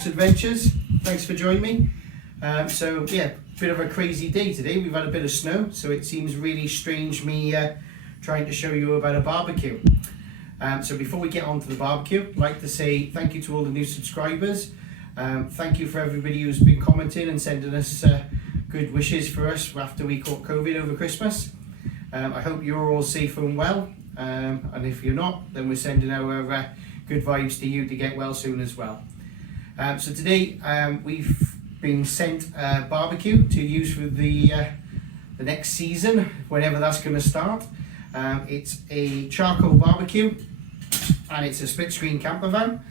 Wobblebox Adventures. Thanks for joining me. So yeah, bit of a crazy day today. We've had a bit of snow, so it seems really strange me trying to show you about a barbecue. So before we get on to the barbecue, I'd like to say thank you to all the new subscribers. Thank you for everybody who's been commenting and sending us good wishes for us after we caught COVID over Christmas. I hope you're all safe and well, and if you're not, then we're sending our good vibes to you to get well soon as well. So today we've been sent a barbecue to use for the next season, whenever that's going to start. It's a charcoal barbecue and it's a split screen camper van.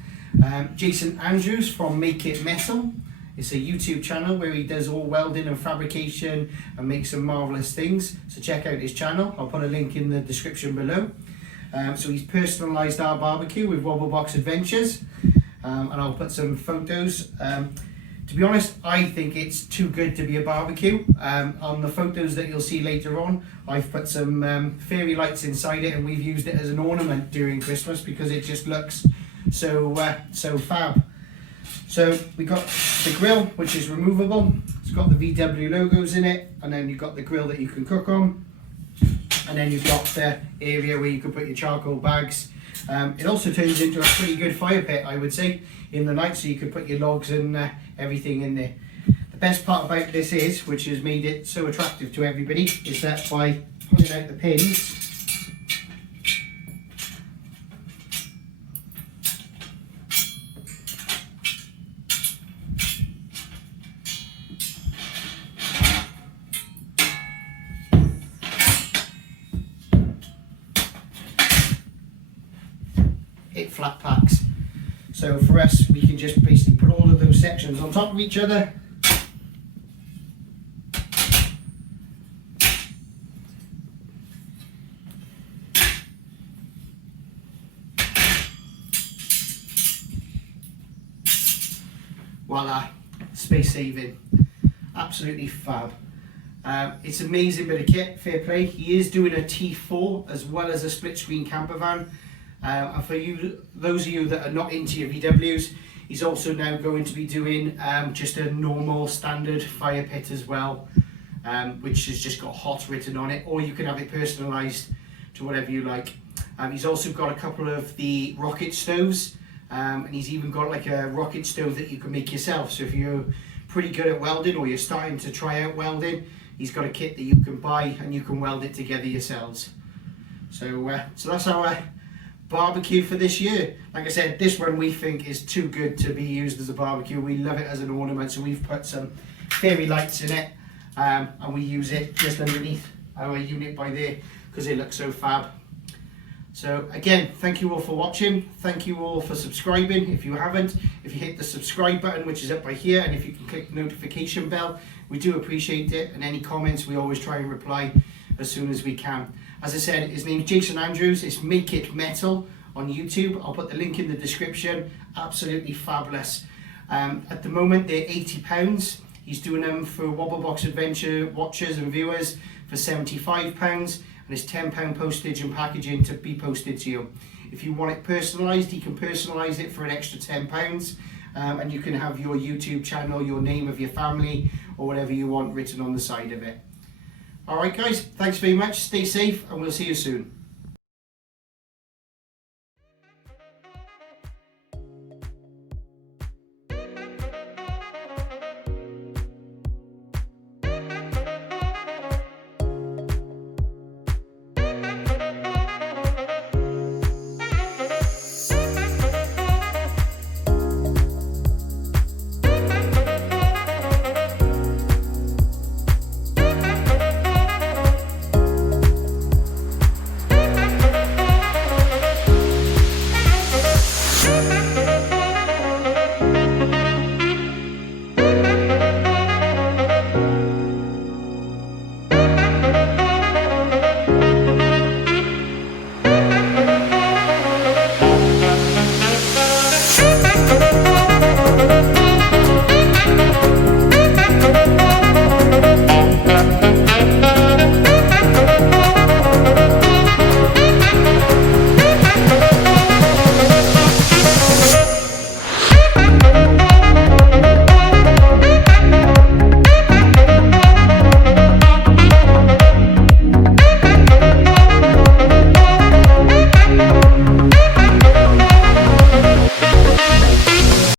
Jason Andrews from Make It Metal. It's a YouTube channel where he does all welding and fabrication and makes some marvellous things. So check out his channel. I'll put a link in the description below. So he's personalised our barbecue with wobblebox Adventures, and I'll put some photos. To be honest, I think it's too good to be a barbecue. On the photos that you'll see later on, I've put some fairy lights inside it, and we've used it as an ornament during Christmas because it just looks so fab. So we got the grill, which is removable. It's got the VW logos in it, and then you've got the grill that you can cook on, and then you've got the area where you can put your charcoal bags. It also turns into a pretty good fire pit, I would say, in the night, so you can put your logs and everything in there. The best part about this is, which has made it so attractive to everybody, is that by pulling out the pins, it flat packs. So for us, we can just basically put all of those sections on top of each other. Voila, space saving, absolutely fab. It's amazing bit of kit, fair play. He is doing a T4 as well as a split screen camper van. And for you, those of you that are not into your VWs, he's also now going to be doing just a normal standard fire pit as well, which has just got hot written on it, or you can have it personalised to whatever you like. He's also got a couple of the rocket stoves, and he's even got like a rocket stove that you can make yourself. So if you're pretty good at welding, or you're starting to try out welding, he's got a kit that you can buy and you can weld it together yourselves. So that's our barbecue for this year. Like I said, this one we think is too good to be used as a barbecue. We love it as an ornament, so we've put some fairy lights in it, and we use it just underneath our unit by there because it looks so fab. So again, thank you all for watching. Thank you all for subscribing. If you haven't, if you hit the subscribe button, which is up by here, and if you can click the notification bell, we do appreciate it. And any comments, we always try and reply as soon as we can. As I said, his name's Jason Andrews. It's Make It Metal on YouTube. I'll put the link in the description. Absolutely fabulous. At the moment, they're £80. He's doing them for Wobblebox Adventure watchers and viewers for £75, and it's £10 postage and packaging to be posted to you. If you want it personalised, he can personalise it for an extra £10, and you can have your YouTube channel, your name of your family, or whatever you want written on the side of it. Alright guys, thanks very much, stay safe, and we'll see you soon.